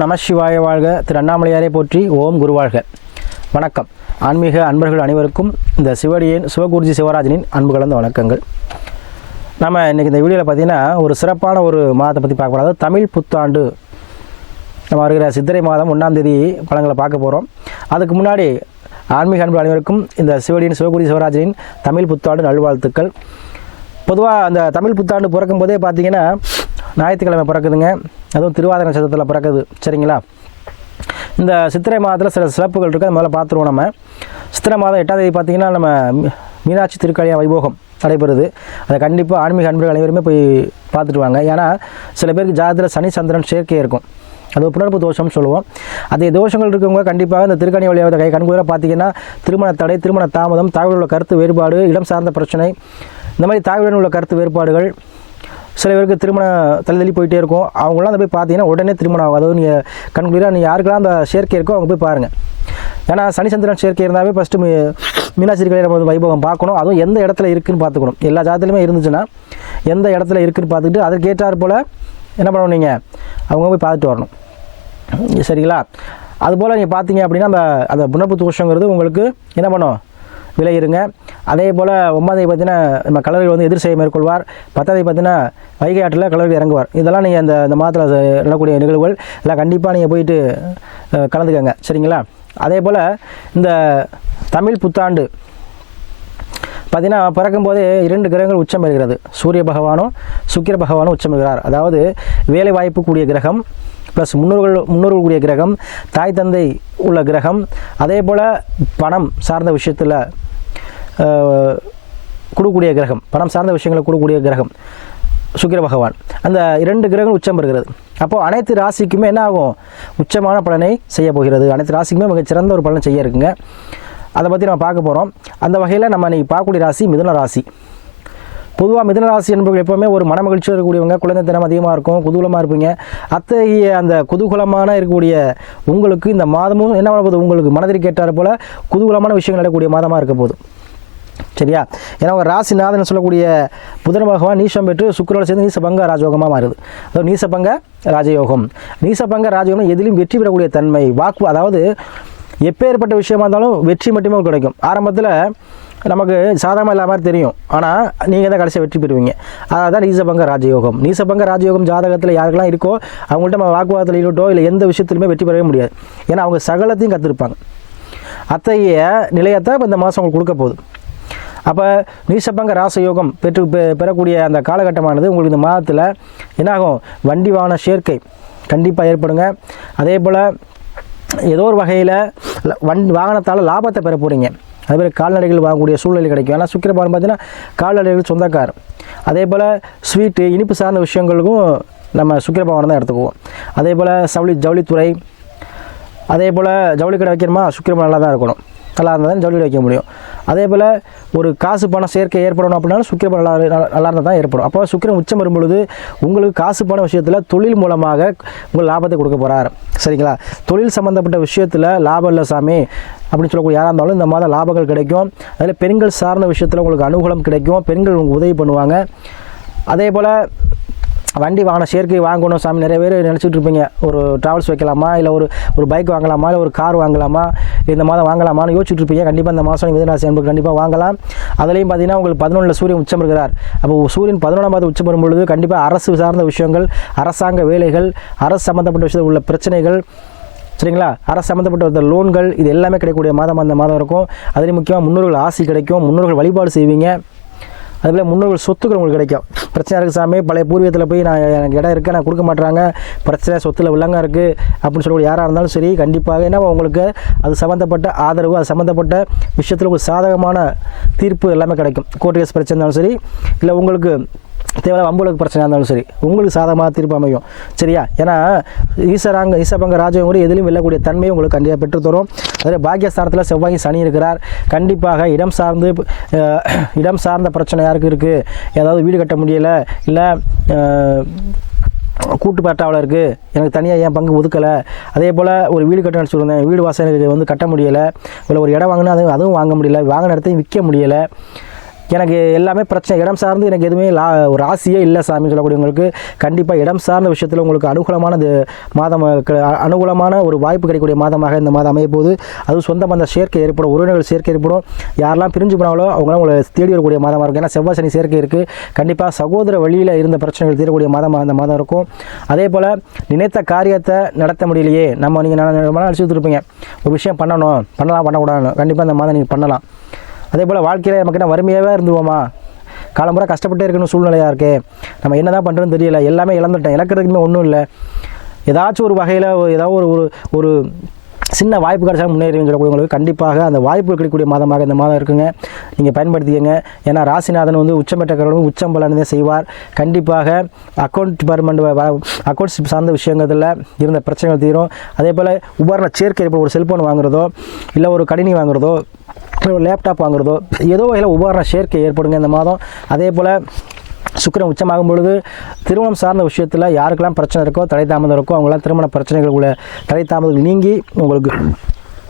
நம சிவாய வாழ்க. திரு அண்ணாமலையாரே போற்றி. ஓம் குருவாழ்க வணக்கம். ஆன்மீக அன்பர்கள் அனைவருக்கும் இந்த சிவடியின் சிவகுருஜி சிவராஜனின் அன்பு கலந்த வணக்கங்கள். நம்ம இன்றைக்கி இந்த வீடியோவில் பார்த்தீங்கன்னா ஒரு சிறப்பான ஒரு மாதத்தை பற்றி பார்க்க போகிறோம் அதாவது தமிழ் புத்தாண்டு. நம்ம வருகிற சித்திரை மாதம் ஒன்றாம் தேதி பழங்களை பார்க்க போகிறோம் அதுக்கு முன்னாடி ஆன்மீக அன்பு அனைவருக்கும் இந்த சிவடியின் சிவகுருஜி சிவராஜனின் தமிழ் புத்தாண்டு நல்வாழ்த்துக்கள். பொதுவாக அந்த தமிழ் புத்தாண்டு பிறக்கும் போதே பார்த்தீங்கன்னா ஞாயிற்றுக்கிழமை பிறக்குதுங்க. அதுவும் திருவாதிர நட்சத்திரத்தில் பிறக்குது. சரிங்களா? இந்த சித்திரை மாதத்தில் சில சிறப்புகள் இருக்குது அது முதல்ல பார்த்துருவோம் நம்ம. சித்திரை மாதம் எட்டாம் தேதி பார்த்தீங்கன்னா நம்ம மீ- மீனாட்சி திருக்கல்யாண வைபோகம் நடைபெறுது. அதை கண்டிப்பாக ஆன்மீக அன்பர்கள் அனைவருமே போய் பார்த்துட்டு வாங்க. ஏன்னா சில பேருக்கு ஜாதகத்தில் சனி சந்திரன் சேர்க்கை இருக்கும். அது புணர்ப்பு தோஷம்னு சொல்லுவோம். அதே தோஷங்கள் இருக்கவங்க கண்டிப்பாக இந்த திருக்கணி வழியாக கை கண்கூட பார்த்தீங்கன்னா திருமண தடை திருமண தாமதம் தாழ்வில் உள்ள கருத்து வேறுபாடு இடம் சார்ந்த பிரச்சனை இந்த மாதிரி தாழ்வுடன் உள்ள கருத்து வேறுபாடுகள் சில பேருக்கு திருமணம் தள்ளி போயிட்டே இருக்கும். அவங்களாம் அதை போய் பார்த்தீங்கன்னா உடனே திருமணம் ஆகும். அதாவது நீங்கள் கண்குளிராக நீ யாருக்கெல்லாம் அந்த சேர்க்கை இருக்கோ அவங்க போய் பாருங்கள் ஏன்னா சனி சந்திரன் சேர்க்கை இருந்தாவே ஃபஸ்ட்டு மீ மீனாட்சி வந்து வைபவம் பார்க்கணும். அதுவும் எந்த இடத்துல இருக்குன்னு பார்த்துக்கணும். எல்லா ஜாதத்துலையுமே இருந்துச்சுன்னா எந்த இடத்துல இருக்குன்னு பார்த்துட்டு அதுக்கு போல் என்ன பண்ணணும் நீங்கள் அவங்க போய் பார்த்துட்டு வரணும். சரிங்களா? அதுபோல் நீங்கள் பார்த்தீங்க அப்படின்னா அந்த அந்த புனப்பு தோஷங்கிறது உங்களுக்கு என்ன பண்ணும்? விளையிருங்க அதே போல் ஒன்பதை பார்த்தீங்கன்னா நம்ம கலர்கள் வந்து எதிர் செய்ய மேற்கொள்வார். பத்தாவது பார்த்தீங்கன்னா வைகை ஆற்றில் கலர்கள் இறங்குவார். இதெல்லாம் நீங்கள் அந்த இந்த மாதத்தில் நடக்கூடிய நிகழ்வுகள் எல்லாம் கண்டிப்பாக நீங்கள் போயிட்டு கலந்துக்கங்க. சரிங்களா? அதே போல் இந்த தமிழ் புத்தாண்டு பார்த்தீங்கன்னா பிறக்கும்போதே இரண்டு கிரகங்கள் உச்சம் பெறுகிறது. சூரிய பகவானும் சுக்கிர பகவானும் உச்சம் பெறுகிறார். அதாவது வேலை வாய்ப்பு கூடிய கிரகம் ப்ளஸ் முன்னோர்கள் முன்னோர்கள் கூடிய கிரகம் தாய் தந்தை உள்ள கிரகம் அதே போல் பணம் சார்ந்த விஷயத்தில் கொடுக்கக்கூடிய கிரகம் பணம் சார்ந்த விஷயங்களை கொடுக்கக்கூடிய கிரகம் சுக்கிர பகவான். அந்த இரண்டு கிரகங்கள் உச்சம் பெறுகிறது. அப்போது அனைத்து ராசிக்குமே என்ன ஆகும்? உச்சமான பலனை செய்ய போகிறது. அனைத்து ராசிக்குமே மிக சிறந்த ஒரு பலனை செய்ய இருக்குங்க. அதை பற்றி நம்ம பார்க்க போகிறோம் அந்த வகையில் நம்ம இன்றைக்கி பார்க்கக்கூடிய ராசி மிதுன ராசி. பொதுவாக மிதுன ராசி என்பவர்கள் எப்போவுமே ஒரு மனமகிழ்ச்சியாக இருக்கக்கூடியவங்க. குழந்தை தினம் அதிகமாக இருக்கும் குதூகலமாக இருப்பீங்க. அத்தகைய அந்த குதூகலமான இருக்கக்கூடிய உங்களுக்கு இந்த மாதமும் என்ன பண்ண போகுது? உங்களுக்கு மனதிற்கு கேட்டார் போல் குதூகலமான விஷயங்கள் நடக்கக்கூடிய மாதமாக இருக்க போகுது. சரியா? ஏன்னா உங்கள் ராசிநாதன் சொல்லக்கூடிய புதன் பகவான் நீசம் பெற்று சுக்கிரோட சேர்ந்து நீசபங்க ராஜயோகமாக மாறுது. அதாவது நீசபங்க ராஜயோகம். நீசபங்க ராஜயோகம் எதிலும் வெற்றி பெறக்கூடிய தன்மை வாக்கு அதாவது எப்பேற்பட்ட விஷயமா இருந்தாலும் வெற்றி மட்டுமே கிடைக்கும். ஆரம்பத்தில் நமக்கு சாதாரணமாக இல்லாத மாதிரி தெரியும். ஆனால் நீங்கள் தான் கடைசியாக வெற்றி பெறுவீங்க. அதான் நீசபங்க ராஜயோகம். நீசபங்க ராஜயோகம் ஜாதகத்தில் யாருக்கெல்லாம் இருக்கோ அவங்கள்ட்ட நம்ம வாக்குவாதத்தில் ஈடுபட்டோ இல்லை எந்த விஷயத்துலையுமே வெற்றி பெறவே முடியாது. ஏன்னா அவங்க சகலத்தையும் கற்றுருப்பாங்க அத்தகைய நிலையத்தை இப்போ இந்த மாதம் அவங்களுக்கு கொடுக்க போகுது. அப்போ நீசப்பங்க ராசயோகம் பெற்று பெ- பெறக்கூடிய அந்த காலகட்டமானது உங்களுக்கு இந்த மாதத்தில் என்னாகும்? வண்டி வாகன சேர்க்கை கண்டிப்பாக ஏற்படுங்க. அதே போல் ஏதோ ஒரு வகையில் வண் வாகனத்தால் லாபத்தை பெற போகிறீங்க அதே மாதிரி கால்நடைகள் வாங்கக்கூடிய சூழ்நிலை கிடைக்கும். ஏன்னா சுக்கிரபானம் பார்த்தீங்கன்னா கால்நடைகள் சொந்தக்கார் அதே போல் ஸ்வீட்டு இனிப்பு சார்ந்த விஷயங்களுக்கும் நம்ம சுக்கிரபவனம் தான் எடுத்துக்குவோம். அதே போல் சவுளி ஜவுளித்துறை. அதே போல் ஜவுளி கடை வைக்கணுமா? சுக்கிரமன் நல்லா தான் இருக்கணும். நல்லா இருந்தால் தான் ஜவுளி வைக்க முடியும். அதே போல் ஒரு காசு பணம் சேர்க்கை ஏற்படணும் அப்படின்னாலும் சுக்கிரம் நல்லா நல்லா- இருந்தால் தான் ஏற்படும். அப்போ சுக்கிரம் உச்சம் வரும்பொழுது உங்களுக்கு காசு பண விஷயத்தில் தொழில் மூலமாக உங்கள் லாபத்தை கொடுக்க போகிறார் சரிங்களா? தொழில் சம்மந்தப்பட்ட விஷயத்தில் லாபம் இல்லை சாமி. அப்படின்னு சொல்லக்கூடிய யாராக இருந்தாலும் இந்த மாதம் லாபங்கள் கிடைக்கும். அதில் பெண்கள் சார்ந்த விஷயத்தில் உங்களுக்கு அனுகூலம் கிடைக்கும். பெண்கள் உங்களுக்கு உதவி பண்ணுவாங்க. அதே போல் வண்டி வாங்கின சேர்க்கை வாங்கணும் சாமி. நிறைய பேர் நினச்சிட்டு இருப்பீங்க. ஒரு ட்ராவல்ஸ் வைக்கலாமா? இல்லை ஒரு ஒரு பைக் வாங்கலாமா? இல்லை ஒரு கார் வாங்கலாமா? இந்த மாதம் வாங்கலாமான்னு யோசிச்சுட்டு இருப்பீங்க. கண்டிப்பாக இந்த மாதம் மிதராசி என்பது கண்டிப்பாக வாங்கலாம். அதுலேயும் பார்த்தீங்கன்னா உங்களுக்கு பதினொன்றில் சூரியன் உச்சம் இருக்கிறார். அப்போ சூரியன் பதினொன்றாம் மாதம் உச்சம் வரும்பொழுது கண்டிப்பாக அரசு சார்ந்த விஷயங்கள் அரசாங்க வேலைகள் அரசு சம்மந்தப்பட்ட விஷயத்தில் உள்ள பிரச்சனைகள் சரிங்களா? அரசு சம்மந்தப்பட்ட இந்த லோன்கள் இது எல்லாமே கிடைக்கக்கூடிய மாதம் அந்த மாதம் இருக்கும். அதில் முக்கியமாக முன்னோர்கள் ஆசி கிடைக்கும். முன்னோர்கள் வழிபாடு செய்வீங்க. அதுபோல் முன்னோர்கள் சொத்துக்கள் உங்களுக்கு கிடைக்கும். பிரச்சனை இருக்குது சாமி பழைய பூர்வீகத்தில் போய் நான் எனக்கு இடம் இருக்குது நான் கொடுக்க மாட்றாங்க பிரச்சனை சொத்தில் வில்லங்க இருக்குது அப்படின்னு சொல்லக்கூடிய யாராக இருந்தாலும் சரி கண்டிப்பாக என்ன உங்களுக்கு? அது சம்மந்தப்பட்ட ஆதரவு அது சம்மந்தப்பட்ட விஷயத்தில் ஒரு சாதகமான தீர்ப்பு எல்லாமே கிடைக்கும். கோர்ட் கேஸ் பிரச்சனை இருந்தாலும் சரி இல்லை உங்களுக்கு தேவையான வம்புகளுக்கு பிரச்சனையாக இருந்தாலும் சரி உங்களுக்கு சாதகமாக தீர்ப்பு அமையும். சரியா? ஏன்னா ஈஸ்வராங்க ஈசபங்க ராஜ்யம் கூட எதிலும் வெல்லக்கூடிய தன்மையை உங்களுக்கு கண்டிப்பாக பெற்றுத்தரும் அதே பாக்கியஸ்தானத்தில் செவ்வாய் சனி இருக்கிறார். கண்டிப்பாக இடம் சார்ந்து இடம் சார்ந்த பிரச்சனை யாருக்கு இருக்குது ஏதாவது வீடு கட்ட முடியலை இல்லை கூட்டு பேட்டாவில் இருக்குது எனக்கு தனியாக என் பங்கு ஒதுக்கலை? அதே போல் ஒரு வீடு கட்ட நினச்சிருந்தேன். வீடு வாசல் வந்து கட்ட முடியலை. இல்லை ஒரு இடம் வாங்கினா அது அதுவும் வாங்க முடியல. வாங்கின இடத்தையும் விற்க முடியலை. எனக்கு எல்லாமே பிரச்சனை. இடம் சார்ந்து எனக்கு எதுவுமே லா ஒரு ஆசையே இல்லை சாமி சொல்லக்கூடியவங்களுக்கு. கண்டிப்பாக இடம் சார்ந்த விஷயத்தில் உங்களுக்கு அனுகூலமான மாதம் அனுகூலமான ஒரு வாய்ப்பு கிடைக்கக்கூடிய மாதமாக இந்த மாதம் அமைய போகுது. அதுவும் சொந்த பந்த சேர்க்கை ஏற்படும் உறவினர்கள் சேர்க்கை ஏற்படும். யாரெல்லாம் பிரிஞ்சு போனாலோ அவங்களாம் உங்களை தேடி வரக்கூடிய மாதமாக இருக்கும். ஏன்னா செவ்வாய் சனி சேர்க்கை இருக்குது கண்டிப்பாக சகோதர வழியில் இருந்த பிரச்சனைகள் தீரக்கூடிய மாதமாக இந்த மாதம் இருக்கும். அதே போல் நினைத்த காரியத்தை நடத்த முடியலையே. நம்ம நீங்கள் மன அடிச்சு இருப்பீங்க ஒரு விஷயம் பண்ணணும். பண்ணலாம் பண்ணக்கூடாது கண்டிப்பாக இந்த மாதம் நீங்கள் பண்ணலாம். அதே போல் வாழ்க்கையில் நமக்கு என்ன வறுமையாகவே இருந்துருவோமா காலம்புற கஷ்டப்பட்டே இருக்கணும் சூழ்நிலையாக இருக்கே. நம்ம என்ன தான் பண்ணுறோன்னு தெரியல. எல்லாமே இழந்துட்டேன். இழக்கிறதுக்குமே ஒன்றும் இல்லை. ஏதாச்சும் ஒரு வகையில் ஏதாவது ஒரு ஒரு ஒரு சின்ன வாய்ப்பு கிடைச்சாலும் முன்னேறின்னு சொல்லக்கூடியவங்களுக்கு கண்டிப்பாக அந்த வாய்ப்பு கிடைக்கக்கூடிய மாதமாக இந்த மாதம் இருக்குங்க. நீங்கள் பயன்படுத்திக்கங்க. ஏன்னா ராசிநாதன் வந்து உச்சம் பெற்ற உச்சம் பலனே செய்வார். கண்டிப்பாக அக்கௌண்ட் டிபார்ட்மெண்ட் அக்கௌண்ட்ஸ் சார்ந்த விஷயங்கிறதுல இருந்த பிரச்சனைகள் தீரும். அதே போல் உபகரண சேர்க்கை இப்போ ஒரு செல்ஃபோன் வாங்குறதோ இல்லை ஒரு கணினி வாங்குறதோ லேப்டாப் வாங்குறதோ ஏதோ வகையில் உபகரண சேர்க்கை ஏற்படுங்க இந்த மாதம். அதே போல் சுக்கரன் உச்சமாகும் பொழுது திருமணம் சார்ந்த விஷயத்தில் யாருக்கெல்லாம் பிரச்சனை இருக்கோ தடை தாமதம் இருக்கோ அவங்களாம் திருமண உள்ள தடை தாமதங்கள் நீங்கி உங்களுக்கு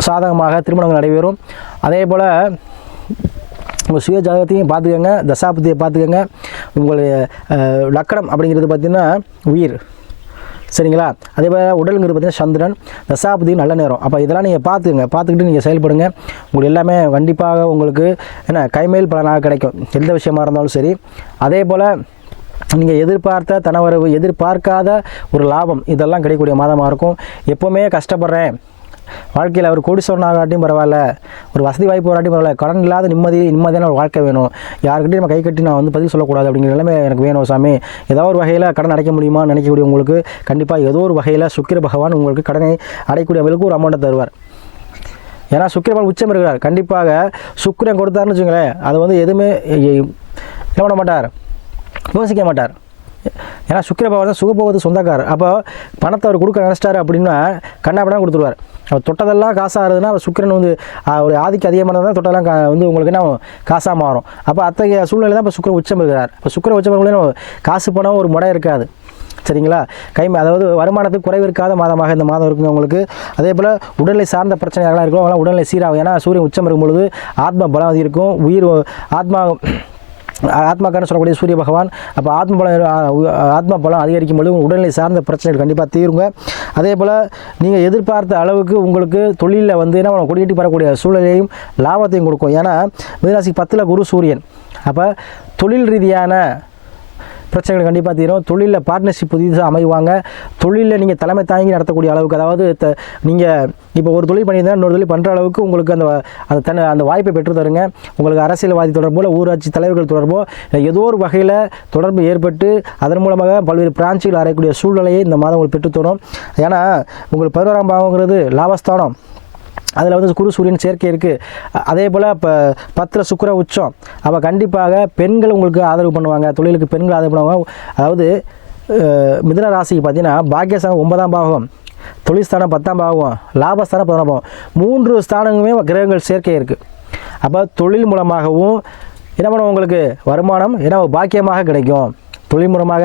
சாதகமாக திருமணங்கள் நடைபெறும். அதே போல் உங்கள் சுய ஜாதகத்தையும் பார்த்துக்கோங்க தசாபதியை பார்த்துக்கோங்க. உங்களுடைய லக்கணம் அப்படிங்கிறது பார்த்திங்கன்னா உயிர். சரிங்களா? அதே போல் உடலுங்கிறது பார்த்தீங்கன்னா சந்திரன் தசாபதி நல்ல நேரம். அப்போ இதெல்லாம் நீங்கள் பார்த்துங்க பார்த்துக்கிட்டு நீங்கள் செயல்படுங்க. உங்களுக்கு எல்லாமே கண்டிப்பாக உங்களுக்கு என்ன கைமேல் பலனாக கிடைக்கும். எந்த விஷயமா இருந்தாலும் சரி. அதே போல் நீங்கள் எதிர்பார்த்த தனவரவு எதிர்பார்க்காத ஒரு லாபம் இதெல்லாம் கிடைக்கக்கூடிய மாதமாக இருக்கும். எப்போவுமே கஷ்டப்படுறேன். வாழ்க்கையில் அவர் கோடி ஆகாட்டியும் பரவாயில்ல. ஒரு வசதி வாய்ப்பு வராட்டியும் பரவாயில்ல. கடன் இல்லாத நிம்மதி நிம்மதியான ஒரு வாழ்க்கை வேணும். யாருக்கிட்டையும் நம்ம கை கட்டி நான் வந்து பதில் சொல்லக்கூடாது அப்படிங்கிற நிலைமை எனக்கு வேணும் சாமி. ஏதோ ஒரு வகையில் கடன் அடைக்க முடியுமா நினைக்கக்கூடிய உங்களுக்கு கண்டிப்பாக ஏதோ ஒரு வகையில் சுக்கிர பகவான் உங்களுக்கு கடனை அடையக்கூடிய அளவுக்கு ஒரு அமௌண்ட்டை தருவார். ஏன்னா சுக்கிரபகவான் உச்சம் இருக்கிறார். கண்டிப்பாக சுக்கிரன் கொடுத்தாருன்னு வச்சுங்களேன் அது வந்து எதுவுமே என்ன பண்ண மாட்டார்? யோசிக்க மாட்டார். ஏன்னா சுக்கிரபகவான் தான் சுகபோகத்து சொந்தக்காரர். அப்போ பணத்தை அவர் கொடுக்க நினச்சிட்டாரு அப்படின்னா கண்ணாப்படம் கொடுத்துருவார். தொட்டதெல்லாம் காசாக இருந்ததுன்னா சுக்கிரன் வந்து ஒரு ஆதிக்கு அதிகமாக தான் தொட்டதெல்லாம் கா வந்து உங்களுக்கு என்ன காசாக மாறும். அப்போ அத்தகைய சூழ்நிலை தான் இப்போ சுக்கரன் உச்சம் இருக்கிறார். இப்போ சுக்கரன் உச்சம் இருக்கிற காசு பணம் ஒரு முறை இருக்காது. சரிங்களா? கை அதாவது வருமானத்துக்கு குறைவு இருக்காத மாதமாக இந்த மாதம் இருக்குங்க உங்களுக்கு. அதே போல் உடல்நிலை சார்ந்த பிரச்சனைகள்லாம் இருக்கும். அவங்களாம் உடல்நிலை சீராகும். ஏன்னா சூரியன் உச்சம் இருக்கும் பொழுது ஆத்ம பலம் இருக்கும் உயிர் ஆத்மா ஆத்மாக்காரன் சொல்லக்கூடிய சூரிய பகவான் அப்போ ஆத்ம பலம் பலம் அதிகரிக்கும் பொழுது உங்கள் உடல்நிலை சார்ந்த பிரச்சனைகள் கண்டிப்பாக தீருங்க. அதே போல் நீங்கள் எதிர்பார்த்த அளவுக்கு உங்களுக்கு தொழிலில் வந்து என்ன கொடியேட்டி வரக்கூடிய சூழ்நிலையும் லாபத்தையும் கொடுக்கும். ஏன்னா மிதராசி பத்தில் குரு சூரியன். அப்போ தொழில் ரீதியான பிரச்சனைகள் கண்டிப்பாக தீரும். தொழிலில் பார்ட்னர்ஷிப் புதுசாக அமைவாங்க. தொழிலில் நீங்கள் தலைமை தாங்கி நடத்தக்கூடிய அளவுக்கு அதாவது த- நீங்கள் இப்போ ஒரு தொழில் பண்ணியிருந்தா இன்னொரு தொழில் பண்ணுற அளவுக்கு உங்களுக்கு அந்த அந்த தன் அந்த வாய்ப்பை பெற்று தருங்க. உங்களுக்கு அரசியல்வாதி தொடர்போ இல்லை ஊராட்சி தலைவர்கள் தொடர்போ இல்லை ஏதோ ஒரு வகையில் தொடர்பு ஏற்பட்டு அதன் மூலமாக பல்வேறு பிரான்ச்சுகள் அறையக்கூடிய சூழ்நிலையை இந்த மாதம் உங்களுக்கு பெற்றுத்தரும் ஏன்னா உங்களுக்கு பதினோராம் பாவங்கிறது லாபஸ்தானம். அதில் வந்து குரு சூரியன் சேர்க்கை இருக்குது அதே போல் இப்போ பத்தில் சுக்கர உச்சம். அப்போ கண்டிப்பாக பெண்கள் உங்களுக்கு ஆதரவு பண்ணுவாங்க. தொழிலுக்கு பெண்கள் ஆதரவு பண்ணுவாங்க. அதாவது மிதன ராசிக்கு பார்த்தீங்கன்னா பாக்கியஸ்தானம் ஒன்பதாம் பாகம் தொழில் ஸ்தானம் பத்தாம் பாகம் லாபஸ்தானம் பதினாம் பாகம். மூன்று ஸ்தானங்களுமே கிரகங்கள் சேர்க்கை இருக்குது அப்போ தொழில் மூலமாகவும் என்ன பண்ணுவோம் உங்களுக்கு வருமானம் ஏன்னா பாக்கியமாக கிடைக்கும். தொழில் மூலமாக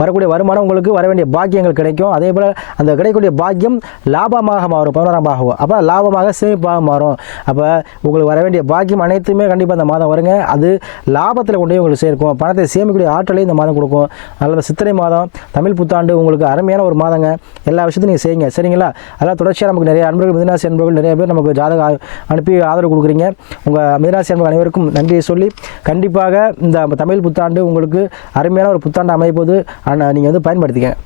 வரக்கூடிய வருமானம் உங்களுக்கு வர வேண்டிய பாக்கியங்கள் கிடைக்கும். அதே போல் அந்த கிடைக்கக்கூடிய பாக்கியம் லாபமாக மாறும். பதினோராம் பாகம் அப்போ லாபமாக சேமிப்பாக மாறும். அப்போ உங்களுக்கு வர வேண்டிய பாக்கியம் அனைத்துமே கண்டிப்பாக அந்த மாதம் வருங்க. அது லாபத்தில் கொண்டு போய் உங்களுக்கு சேர்க்கும். பணத்தை சேமிக்கக்கூடிய ஆற்றலையும் இந்த மாதம் கொடுக்கும். நல்ல சித்திரை மாதம் தமிழ் புத்தாண்டு உங்களுக்கு அருமையான ஒரு மாதங்க. எல்லா விஷயத்தையும் நீங்கள் செய்யுங்க. சரிங்களா? அதெல்லாம் தொடர்ச்சியாக நமக்கு நிறைய அன்பர்கள் மிதனாசி அன்பர்கள் நிறைய பேர் நமக்கு ஜாதக அனுப்பி ஆதரவு கொடுக்குறீங்க. உங்கள் மிதனாசி அன்பர்கள் அனைவருக்கும் நன்றியை சொல்லி கண்டிப்பாக இந்த தமிழ் புத்தாண்டு உங்களுக்கு அருமையான ஒரு புத்தாண்டு அமைப்போது நீங்கள் வந்து பயன்படுத்திக்கங்க.